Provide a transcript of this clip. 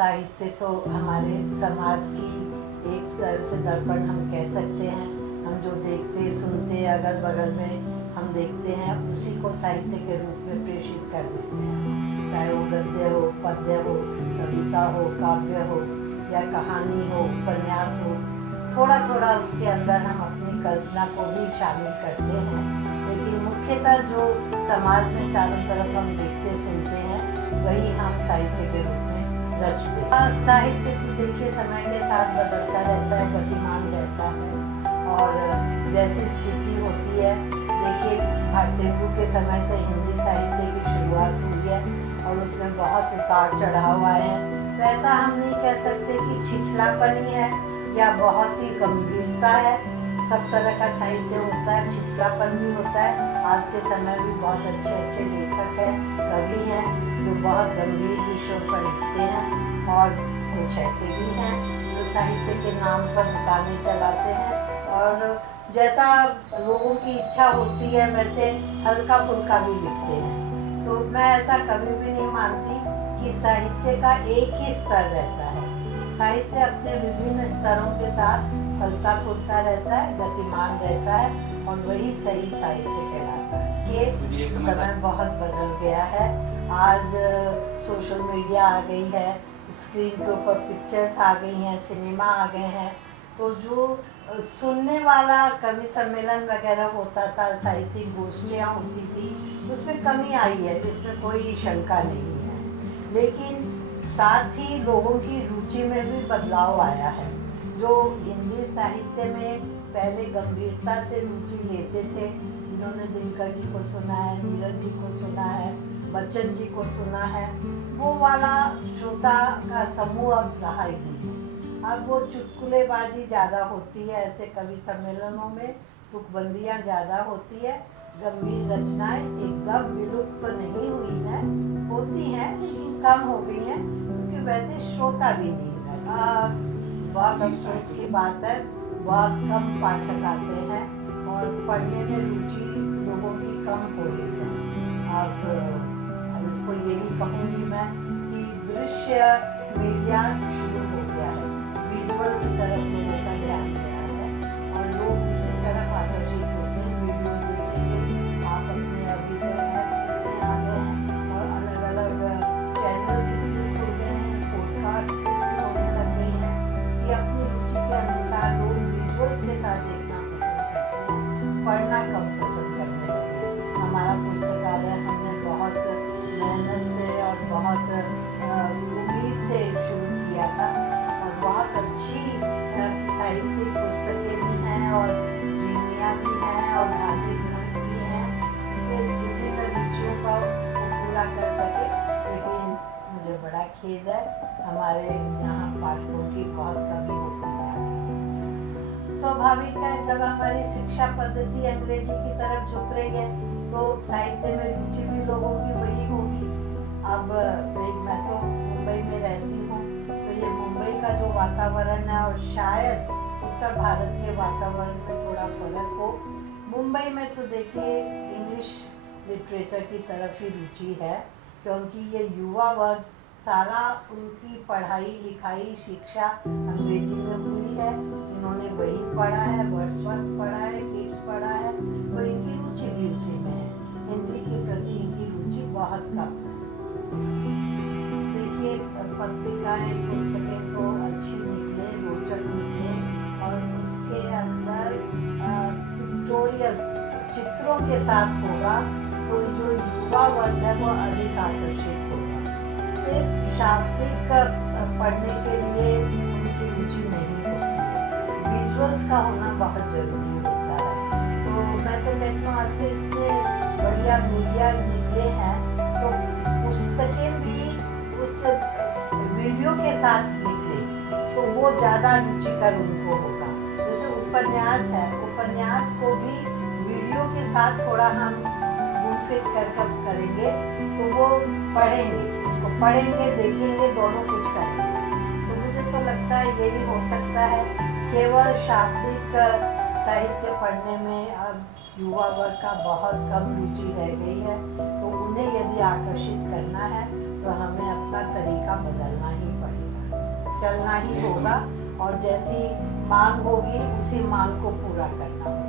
साहित्य तो हमारे समाज की एक तरह से दर्पण हम कह सकते हैं। हम जो देखते सुनते अगल बगल में हम देखते हैं उसी को साहित्य के रूप में प्रेषित कर देते हैं, चाहे वो गद्य हो, पद्य हो, कविता हो, काव्य हो या कहानी हो, उपन्यास हो। थोड़ा थोड़ा उसके अंदर हम अपनी कल्पना को भी शामिल करते हैं, लेकिन मुख्यतः जो समाज में चारों तरफ हम देखते सुनते हैं वही हम साहित्य के रूप में रचते हैं। साहित्य तो देखिए समय के साथ बदलता रहता है, गतिमान रहता है और जैसी स्थिति होती है, देखिए भारतेंदु के समय से हिंदी साहित्य की शुरुआत हुई है और उसमें बहुत उतार चढ़ाव आए हैं। तो ऐसा हम नहीं कह सकते कि छिछलापनी है या बहुत ही गंभीरता है। सब तरह का साहित्य होता है, छिछलापन भी होता है। आज के समय भी बहुत अच्छे अच्छे लेखक हैं, कवि हैं जो बहुत गंभीर विषयों पर लिखते हैं और कुछ ऐसे भी हैं जो साहित्य के नाम पर दुकानें चलाते हैं और जैसा लोगों की इच्छा होती है वैसे हल्का फुल्का भी लिखते हैं। तो मैं ऐसा कभी भी नहीं मानती कि साहित्य का एक ही स्तर रहता है। साहित्य अपने विभिन्न स्तरों के साथ फलता फूलता रहता है, गतिमान रहता है और वही सही साहित्य कहलाता है। ये समय बहुत बदल गया है। आज सोशल मीडिया आ गई है, स्क्रीन के ऊपर पिक्चर्स आ गई हैं, सिनेमा आ गए हैं, तो जो सुनने वाला कवि सम्मेलन वगैरह होता था, साहित्यिक गोष्ठियाँ होती थी, उसमें कमी आई है, इसमें कोई शंका नहीं है। लेकिन साथ ही लोगों की रुचि में भी बदलाव आया है। जो हिंदी साहित्य में पहले गंभीरता से रुचि लेते थे, जिन्होंने दिनकर जी को सुना है, नीरज जी को सुना है, बच्चन जी को सुना है, वो वाला श्रोता का समूह अब रहा ही नहीं। अब वो चुटकुलेबाजी ज़्यादा होती है, ऐसे कवि सम्मेलनों में तुकबंदियाँ ज़्यादा होती है। गंभीर रचनाएं एकदम विलुप्त तो नहीं हुई हैं, होती हैं लेकिन कम हो गई हैं क्योंकि वैसे श्रोता भी नहीं है। बहुत अफसोस की बात है, बहुत कम पाठक आते हैं और पढ़ने में रुचि लोगों की कम हो रही है। अब इसको यही कहूँगी मैं कि दृश्य मीडिया शुरू हो गया है, विजुअल की तरफ लोगों का ध्यान गया है और लोग उसी तरफ आकर्षित होते हैं। वीडियो देखेंगे, आप अपने अभी ऐप्स में आ गए हैं और अलग अलग चैनल्स इतने खुल गए हैं, पॉडकास्ट इतने होने लग गए हैं कि अपनी रुचि के अनुसार लोग विजुअल्स के साथ देखना पसंद करते हैं, पढ़ना कम पसंद करने लगे। हमारा पुस्तकालय हमने बहुत मेहनत से और बहुत उम्मीद से शुरू किया था और बहुत अच्छी साहित्यिक पुस्तकें भी हैं और जीवनियाँ भी हैं और धार्मिक ग्रंथ भी हैं, तो विभिन्न रुचियों का पूरा कर सके। लेकिन मुझे बड़ा खेद है, हमारे यहाँ पाठकों की बहुत कमी होती जा रही है। स्वाभाविक है, जब हमारी शिक्षा पद्धति अंग्रेजी की तरफ झुक रही है तो साहित्य में रुचि भी लोगों की वही होगी। अब मैं तो मुंबई में रहती हूँ, तो ये मुंबई का जो वातावरण है और शायद उत्तर भारत के वातावरण में थोड़ा फर्क हो। मुंबई में तो देखिए इंग्लिश लिटरेचर की तरफ ही रुचि है, क्योंकि ये युवा वर्ग सारा उनकी पढ़ाई लिखाई शिक्षा अंग्रेजी में हुई है, इन्होंने वही पढ़ा है, वर्ड्सवर्थ पढ़ा है, कीट्स पढ़ा है, तो इनकी रुचि भी उसी में है। हिंदी के प्रति इनकी रुचि बहुत कम है। देखिए पत्रिकाएं पुस्तकें तो अच्छी निकले, रोचक निकले और उसके अंदर पिक्टोरियल चित्रों के साथ होगा तो जो युवा वर्ग है वो अधिक आकर्षित होगा। सिर्फ शाब्दिक पढ़ने के लिए उनकी रुचि नहीं होती है, विजुअल्स का होना बहुत जरूरी होता है। तो मैं तो कहती हूँ आज के इतने बढ़िया मीडिया निकले हैं तो पुस्तकें भी उस वीडियो के साथ निकले तो वो ज़्यादा रुचिकर उनको होगा। जैसे उपन्यास है, उपन्यास को भी वीडियो के साथ थोड़ा हम गुमफित कर करेंगे तो वो पढ़ेंगे, उसको पढ़ेंगे, देखेंगे, दोनों कुछ करेंगे। तो मुझे तो लगता है यही हो सकता है। केवल शाब्दिक साहित्य पढ़ने में अब युवा वर्ग का बहुत कम रुचि रह गई है, तो उन्हें यदि आकर्षित करना है तो हमें अपना तरीका बदलना ही पड़ेगा। चलना ही होगा और जैसी मांग होगी उसी मांग को पूरा करना होगा।